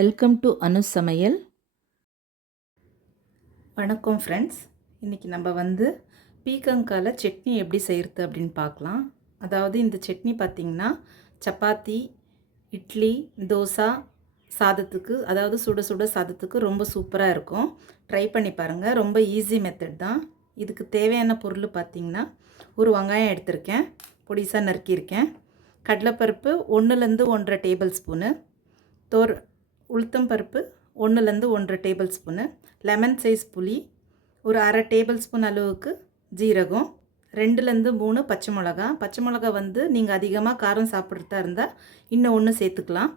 Welcome to அனு சமையல். வணக்கம் friends இன்றைக்கி நம்ம வந்து பீக்கங்கால சட்னி எப்படி செய்கிறது அப்படின்னு பார்க்கலாம். அதாவது இந்த சட்னி பார்த்திங்கன்னா சப்பாத்தி இட்லி தோசை சாதத்துக்கு அதாவது சுட சுட சாதத்துக்கு ரொம்ப சூப்பராக இருக்கும். ட்ரை பண்ணி பாருங்கள் ரொம்ப ஈஸி மெத்தட் தான். இதுக்கு தேவையான பொருள் பார்த்திங்கன்னா ஒரு வெங்காயம் எடுத்திருக்கேன். பொடிசாக நறுக்கியிருக்கேன். கடலைப்பருப்பு ஒன்றுலேருந்து ஒன்றரை டேபிள் ஸ்பூனு தோர் உளுத்தம் பருப்பு ஒன்றுலேருந்து ஒன்றரை டேபிள் ஸ்பூனு லெமன் சைஸ் புளி ஒரு அரை டேபிள் ஸ்பூன் அளவுக்கு ஜீரகம் ரெண்டுலேருந்து மூணு பச்சை மிளகா. பச்சை மிளகா வந்து நீங்கள் அதிகமாக காரம் சாப்பிட்றதா இருந்தால் இன்னும் ஒன்று சேர்த்துக்கலாம்.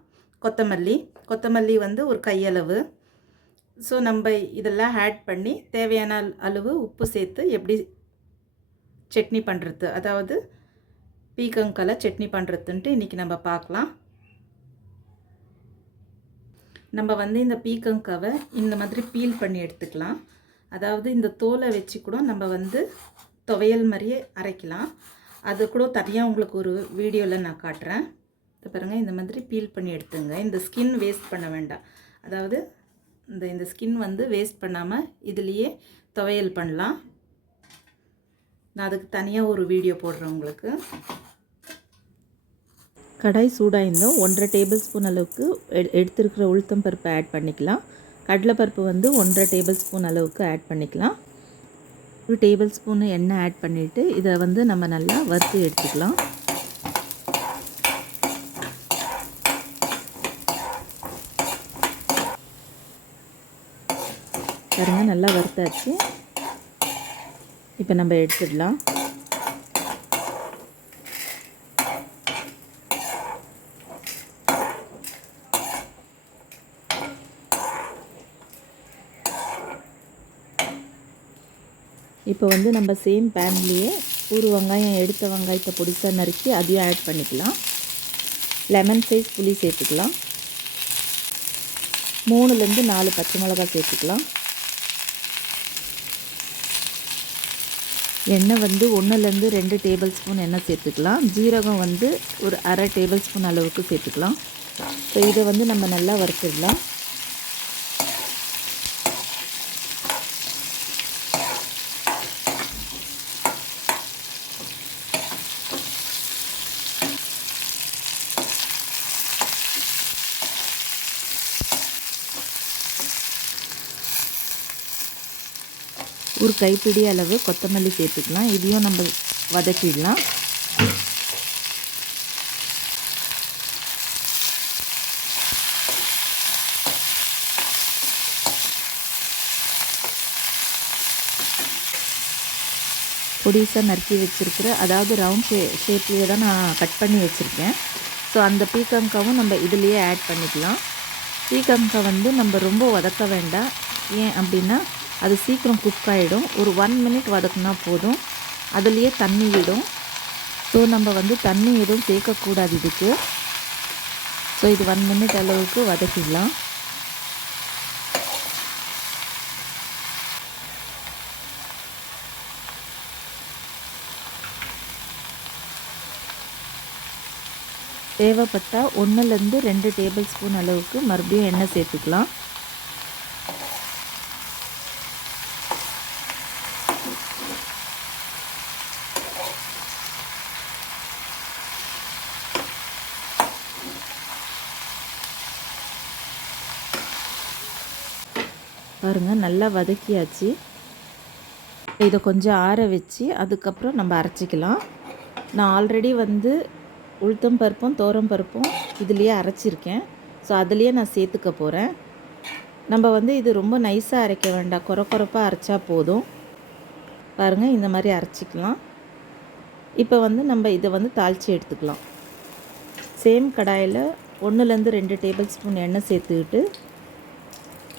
கொத்தமல்லி. கொத்தமல்லி வந்து ஒரு கையளவு. ஸோ நம்ம இதெல்லாம் ஆட் பண்ணி தேவையான அளவு உப்பு சேர்த்து எப்படி சட்னி பண்ணுறது அதாவது பீக்கங்கால சட்னி பண்ணுறதுன்ட்டு இன்றைக்கி நம்ம பார்க்கலாம். நம்ம வந்து இந்த பீக்கங்காவை இந்த மாதிரி பீல் பண்ணி எடுத்துக்கலாம். அதாவது இந்த தோலை வச்சு கூட நம்ம வந்து துவையல் மாதிரியே அரைக்கலாம். அது கூட தனியாக உங்களுக்கு ஒரு வீடியோவில் நான் காட்டுறேன். இப்போ பாருங்கள் இந்த மாதிரி பீல் பண்ணி எடுத்துங்க. இந்த ஸ்கின் வேஸ்ட் பண்ண வேண்டாம். அதாவது இந்த இந்த ஸ்கின் வந்து வேஸ்ட் பண்ணாமல் இதுலேயே துவையல் பண்ணலாம். நான் அதுக்கு தனியாக ஒரு வீடியோ போடுறேன் உங்களுக்கு. கடாய் சூடாக இருந்தோம் ஒன்றரை டேபிள் ஸ்பூன் அளவுக்கு எடு எடுத்துருக்கிற உளுத்தம் பருப்பு ஆட் பண்ணிக்கலாம். கடலைப்பருப்பு வந்து ஒன்றரை டேபிள் ஸ்பூன் அளவுக்கு ஆட் பண்ணிக்கலாம். ஒரு டேபிள் ஸ்பூன் எண்ணெய் ஆட் பண்ணிவிட்டு இதை வந்து நம்ம நல்லா வறுத்து எடுத்துக்கலாம். பாருங்கள் நல்லா வறுத்தாச்சு. இப்போ நம்ம எடுத்துடலாம். இப்போ வந்து நம்ம சேம் பேன்லேயே ஒரு வெங்காயம் எடுத்த வெங்காயத்தை பொடிசாக நறுக்கி அதையும் ஆட் பண்ணிக்கலாம். லெமன் சைஸ் புளி சேர்த்துக்கலாம். மூணுலேருந்து நாலு பச்சை மிளகாய் சேர்த்துக்கலாம். எண்ணெய் வந்து ஒன்றுலேருந்து ரெண்டு டேபிள் ஸ்பூன் எண்ணெய் சேர்த்துக்கலாம். ஜீரகம் வந்து ஒரு அரை டேபிள் ஸ்பூன் அளவுக்கு சேர்த்துக்கலாம். ஸோ இதை வந்து நம்ம நல்லா வறுத்துடலாம். ஒரு கைப்பிடி அளவு கொத்தமல்லி சேர்த்துக்கலாம். இதையும் நம்ம வதக்கிடலாம். பொடிசாக நறுக்கி வச்சுருக்குற அதாவது ரவுண்ட் ஷே ஷேப்லேயே தான் நான் கட் பண்ணி வச்சுருக்கேன். ஸோ அந்த பீக்கங்காவும் நம்ம இதுலேயே ஆட் பண்ணிக்கலாம். பீக்கங்காய் வந்து நம்ம ரொம்ப வதக்க வேண்டாம். ஏன் அப்படின்னா அது சீக்கிரம் குக் ஆகிடும் ஒரு ஒன் மினிட் வதக்குனா போதும். அதுலேயே தண்ணி விடும். ஸோ நம்ம வந்து தண்ணி எதுவும் சேர்க்கக்கூடாது இதுக்கு. ஸோ இது ஒன் மினிட் அளவுக்கு வதக்கிடலாம். தேவைப்பட்டால் ஒன்றுலேருந்து ரெண்டு டேபிள் ஸ்பூன் அளவுக்கு மறுபடியும் எண்ணெய் சேர்த்துக்கலாம். பாருங்கள் நல்லா வதக்கியாச்சு. இதை கொஞ்சம் ஆற வச்சு அதுக்கப்புறம் நம்ம அரைச்சிக்கலாம். நான் ஆல்ரெடி வந்து உளுத்தம் பருப்பும் தோரம் பருப்பும் இதுலேயே அரைச்சிருக்கேன். ஸோ அதுலேயே நான் சேர்த்துக்க போகிறேன் நம்ம வந்து இது ரொம்ப நைஸாக அரைக்க வேண்டாம். குறை குறைப்பாக அரைச்சா போதும். பாருங்கள் இந்த மாதிரி அரைச்சிக்கலாம். இப்போ வந்து நம்ம இதை வந்து தாளித்து எடுத்துக்கலாம். சேம் கடாயில் ஒன்றுலேருந்து ரெண்டு டேபிள் ஸ்பூன் எண்ணெய் சேர்த்துக்கிட்டு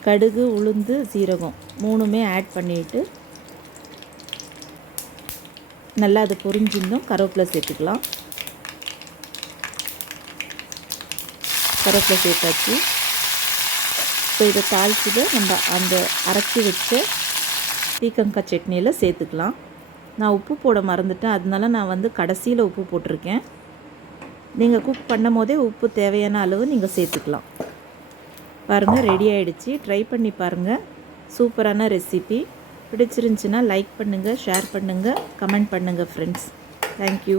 கடுகு உளுந்து சீரகம் மூணுமே ஆட் பண்ணிவிட்டு நல்லா அது பொரிஞ்சிருந்தும் கருவேப்பிலை சேர்த்துக்கலாம். கருவேப்பிலை சேர்த்தாச்சு. இப்போ இதை தாளிச்சுட்டு நம்ம அந்த அரைச்சி வச்ச பீக்கங்காய் சட்னியில் சேர்த்துக்கலாம். நான் உப்பு போட மறந்துட்டேன். அதனால நான் வந்து கடைசியில் உப்பு போட்டிருக்கேன். நீங்கள் குக் பண்ணும் போதே உப்பு தேவையான அளவு நீங்கள் சேர்த்துக்கலாம். பாருங்கள் ரெடி ஆகிடுச்சி ட்ரை பண்ணி பாருங்கள் சூப்பரான ரெசிபி பிடிச்சிருந்துச்சின்னா லைக் பண்ணுங்கள் ஷேர் பண்ணுங்கள் கமெண்ட் பண்ணுங்கள் ஃப்ரெண்ட்ஸ் தேங்க்யூ